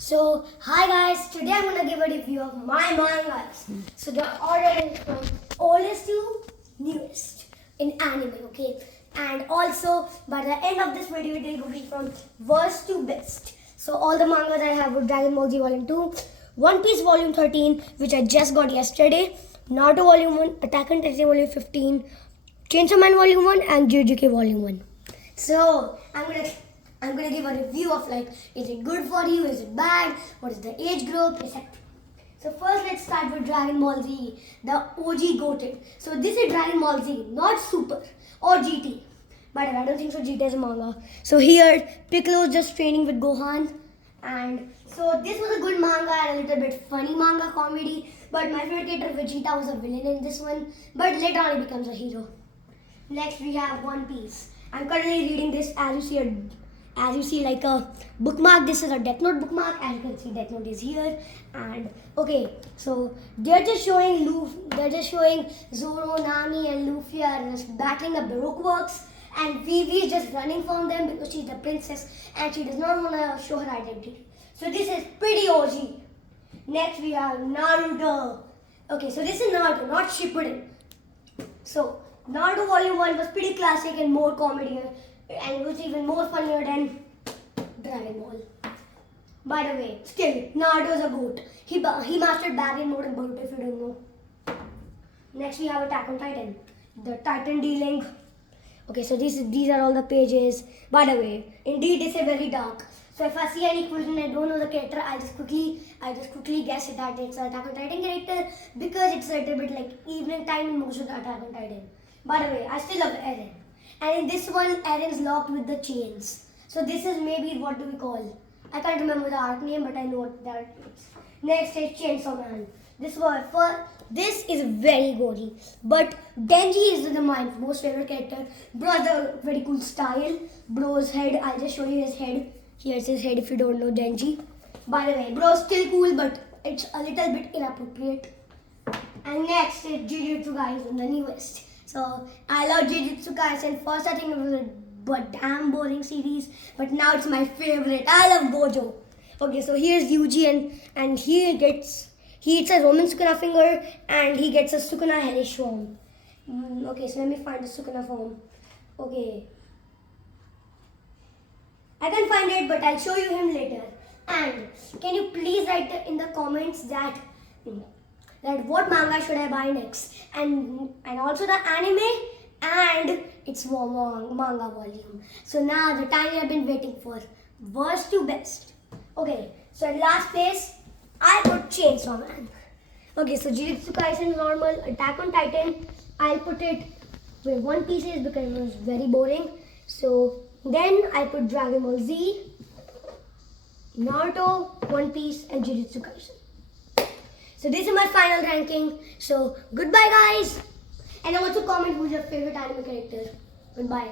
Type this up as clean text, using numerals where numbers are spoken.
So, hi guys, today I'm gonna give a review of my mangas. So, the order is from oldest to newest in anime, okay? And also, by the end of this video, it will be from worst to best. So, all the mangas I have are Dragon Ball Z Volume 2, One Piece Volume 13, which I just got yesterday, Naruto Volume 1, Attack on Titan Volume 15, Chainsaw Man Volume 1, and JJK Volume 1. So, I'm gonna give a review of like, is it good for you, is it bad, what is the age group, etc. So first let's start with Dragon Ball Z, the OG goated. So this is Dragon Ball Z, not Super or GT. But I don't think so GT is a manga. So here Piccolo is just training with Gohan, and so this was a good manga and a little bit funny manga comedy. But my favorite character Vegeta was a villain in this one, but later on he becomes a hero. Next we have One Piece. I'm currently reading this as you see like a bookmark. This is a Death Note bookmark. As you can see, Death Note is here. And okay, so they're just showing Zoro, Nami, and Luffy are just battling the Baroque works, and Vivi is just running from them because she's the princess and she does not want to show her identity. So this is pretty OG. Next we have Naruto. Okay, so this is Naruto, not Shippuden. So Naruto Volume 1 was pretty classic and more comedy, and it was even more funnier than Dragon Ball. By the way, still, Naruto is a goat. He mastered Baryon mode and Boruto, if you don't know. Next we have Attack on Titan. The Titan dealing. Okay, so these are all the pages. By the way, indeed it's a very dark. So if I see any question and I don't know the character, I just quickly guess that it's an Attack on Titan character because it's a little bit like evening time in most of the Attack on Titan. By the way, I still love Eren. And in this one, Eren's locked with the chains. So this is maybe, what do we call? I can't remember the arc name, but I know what that is. Next is Chainsaw Man. This is very gory. But Denji is my most favorite character. Bro has a very cool style. Bro's head, I'll just show you his head. Here's his head if you don't know Denji. By the way, bro's still cool, but it's a little bit inappropriate. And next is Jujutsu Kaisen, the newest. So I love Jujutsu Kaisen. First I think it was a damn boring series, but now it's my favorite. I love Gojo. Okay, so here's Yuji and he eats a Roman Sukuna finger and he gets a Sukuna hellish form. Okay, so let me find the Sukuna form. Okay. I can find it, but I'll show you him later. And can you please write in the comments that what manga should I buy next, and also the anime and its manga volume. So now the time I've been waiting for, worst to best. Okay, so in last place I put Chainsaw Man. Okay, so Jujutsu Kaisen normal, Attack on Titan I'll put it where One Piece is because it was very boring. So then I put Dragon Ball Z, Naruto, One Piece, and Jujutsu Kaisen. So this is my final ranking. So goodbye guys, and also comment who's your favorite anime character. Goodbye.